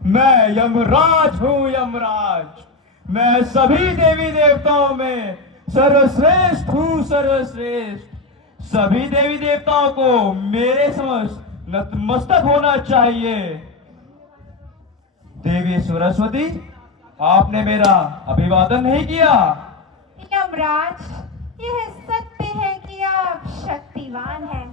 मैं यमराज हूँ, यमराज। मैं सभी देवी देवताओं में सर्वश्रेष्ठ हूँ, सर्वश्रेष्ठ। सभी देवी देवताओं को मेरे समक्ष नतमस्तक होना चाहिए। देवी सरस्वती, आपने मेरा अभिवादन नहीं किया। यमराज, यह सत्य है कि आप शक्तिवान हैं,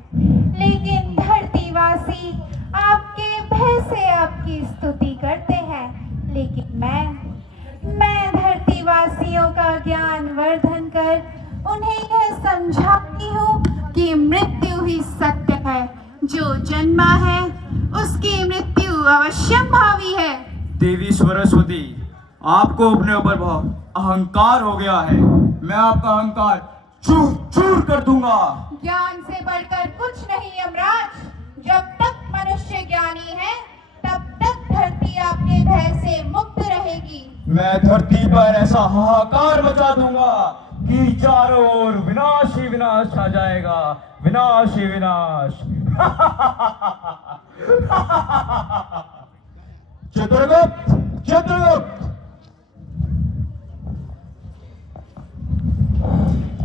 लेकिन धरतीवासी आपके भय से आपकी स्तुति करते हैं। लेकिन मैं धरतीवासियों का ज्ञान वर्धन कर उन्हें यह समझाती हूँ कि मृत्यु ही सत्य है। जो जन्मा है उसकी मृत्यु अवश्यंभावी है। देवी सरस्वती, आपको अपने ऊपर बहुत अहंकार हो गया है। मैं आपका अहंकार चूर चूर कर दूंगा। ज्ञान से बढ़कर कुछ नहीं यमराज। जब तक मनुष्य ज्ञानी है तब तक धरती आपके भय से मुक्त रहेगी। मैं धरती पर ऐसा हाहाकार मचा दूंगा कि चारों ओर विनाश ही विनाश छा जाएगा, विनाश ही विनाश। चित्रगुप्त, चित्रगुप्त।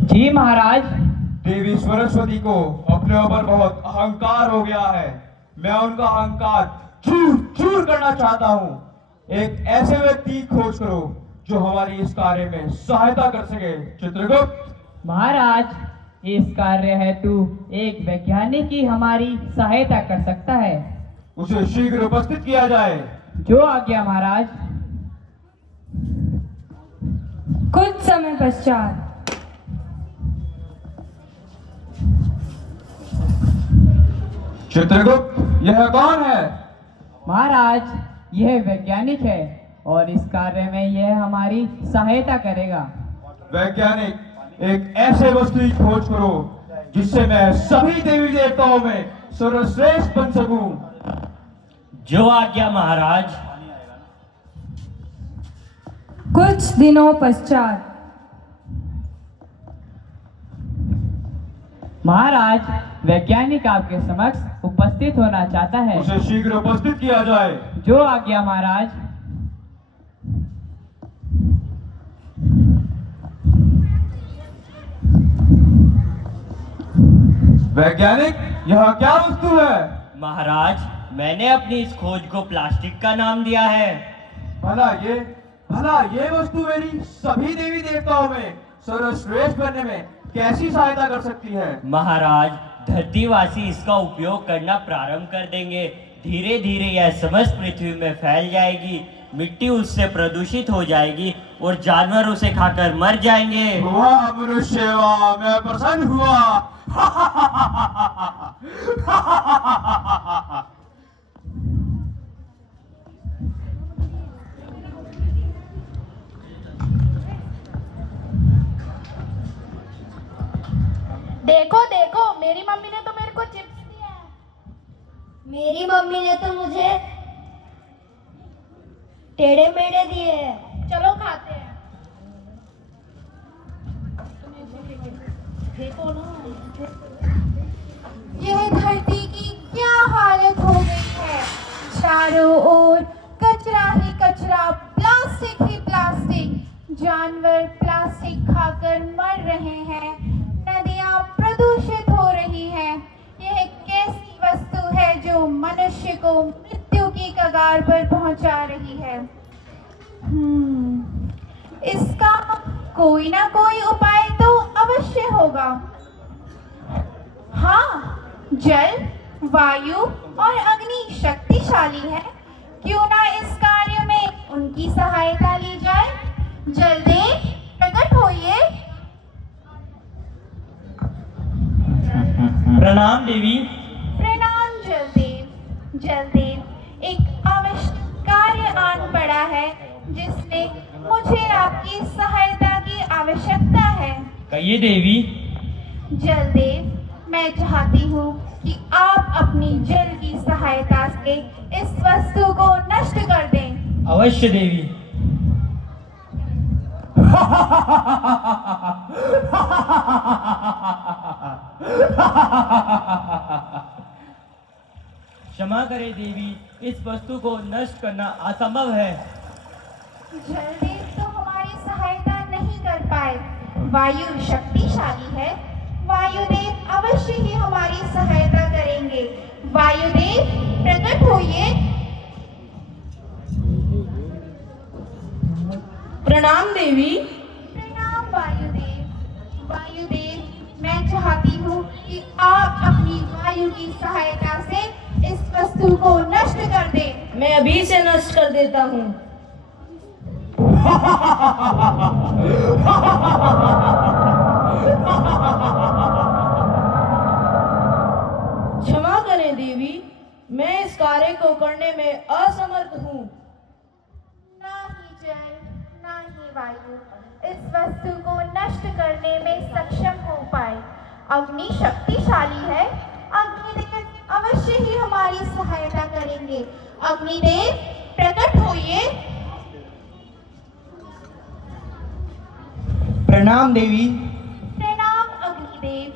जी महाराज। देवी सरस्वती को अपने ऊपर बहुत अहंकार हो गया है। मैं उनका अहंकार चूर चूर करना चाहता हूँ। एक ऐसे व्यक्ति की खोज करो जो हमारी इस कार्य में सहायता कर सके। चित्रगुप्त। महाराज, इस कार्य हेतु एक वैज्ञानिक ही हमारी सहायता कर सकता है। उसे शीघ्र उपस्थित किया जाए। जो आज्ञा महाराज। कुछ समय पश्चात चित्रगुप्त, यह कौन है? महाराज, यह वैज्ञानिक है और इस कार्य में यह हमारी सहायता करेगा। वैज्ञानिक, एक ऐसे वस्तु की खोज करो जिससे मैं सभी देवी देवताओं में सर्वश्रेष्ठ बन सकूं। जो आज्ञा महाराज। कुछ दिनों पश्चात महाराज, वैज्ञानिक आपके समक्ष उपस्थित होना चाहता है। उसे शीघ्र उपस्थित किया जाए। जो आज्ञा महाराज। वैज्ञानिक, यह क्या वस्तु है? महाराज, मैंने अपनी इस खोज को प्लास्टिक का नाम दिया है। भला ये वस्तु मेरी सभी देवी देवताओं में सर्वश्रेष्ठ बनने में कैसी सहायता कर सकती है? महाराज, धरतीवासी इसका उपयोग करना प्रारंभ कर देंगे। धीरे धीरे यह समस्त पृथ्वी में फैल जाएगी। मिट्टी उससे प्रदूषित हो जाएगी और जानवर उसे खाकर मर जाएंगे। वाह मनुष्य वाह, मैं प्रसन्न हुआ। देखो देखो, मेरी मम्मी ने तो मेरे को चिप्स दिया है। मेरी मम्मी ने तो मुझे टेढ़े मेढ़े दिए हैं। चलो खाते हैं। देखो ना, यह धरती की क्या हालत हो गई है। चारों ओर कचरा ही कचरा, प्लास्टिक ही प्लास्टिक। जानवर प्लास्टिक खाकर मर रहे हैं। नदियां प्रदूषित हो रही हैं। यह कैसी वस्तु है जो मनुष्य को मृत्यु की कगार पर पहुंचा रही है। इसका कोई ना कोई उपाय तो अवश्य होगा। हाँ, जल, वायु और अग्नि शक्तिशाली है। क्यों ना इस कार्य में उनकी सहायता ली जाए। जल्दी प्रकट होइए। प्रणाम देवी। प्रणाम जलदेव। जलदेव, एक आवश्यक कार्य आन पड़ा है जिसमें मुझे आपकी सहायता की आवश्यकता है। कहिए देवी। जलदेव, मैं चाहती हूँ कि आप अपनी जल की सहायता से इस वस्तु को नष्ट कर दें। अवश्य देवी। क्षमा करें देवी, इस वस्तु को नष्ट करना असंभव है। जलदेव तो हमारी सहायता नहीं कर पाए। वायु शक्तिशाली है। वायुदेव अवश्य ही हमारी सहायता करेंगे। वायुदेव प्रकट होइए। प्रणाम देवी। प्रणाम वायुदेव। वायुदेव, मैं चाहती हूँ कि आप अपनी वायु की सहायता से इस वस्तु को नष्ट कर दें। मैं अभी से नष्ट कर देता हूँ। क्षमा करें देवी, मैं इस कार्य को करने में असमर्थ हूँ। ना ही जल, ना ही वायु इस वस्तु को नष्ट करने में सक्षम हो पाए। अग्नि शक्तिशाली है। अग्निदेव अवश्य ही हमारी सहायता करेंगे। अग्निदेव प्रकट होइए। प्रणाम देवी। प्रणाम अग्निदेव।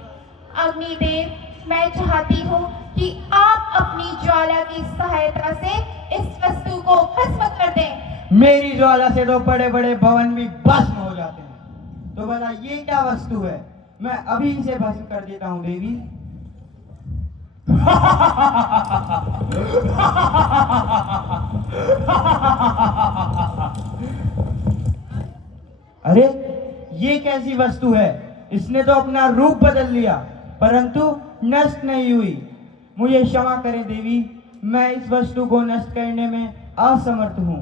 अग्निदेव, मैं चाहती हूँ कि आप अपनी ज्वाला की सहायता से इस वस्तु को भस्म कर दें। मेरी ज्वाला से तो बड़े बड़े भवन भी भस्म हो जाते हैं, तो भला ये क्या वस्तु है? मैं अभी इसे भस्म कर देता हूँ देवी। अरे ये कैसी वस्तु है? इसने तो अपना रूप बदल लिया, परंतु नष्ट नहीं हुई। मुझे क्षमा करें देवी, मैं इस वस्तु को नष्ट करने में असमर्थ हूँ।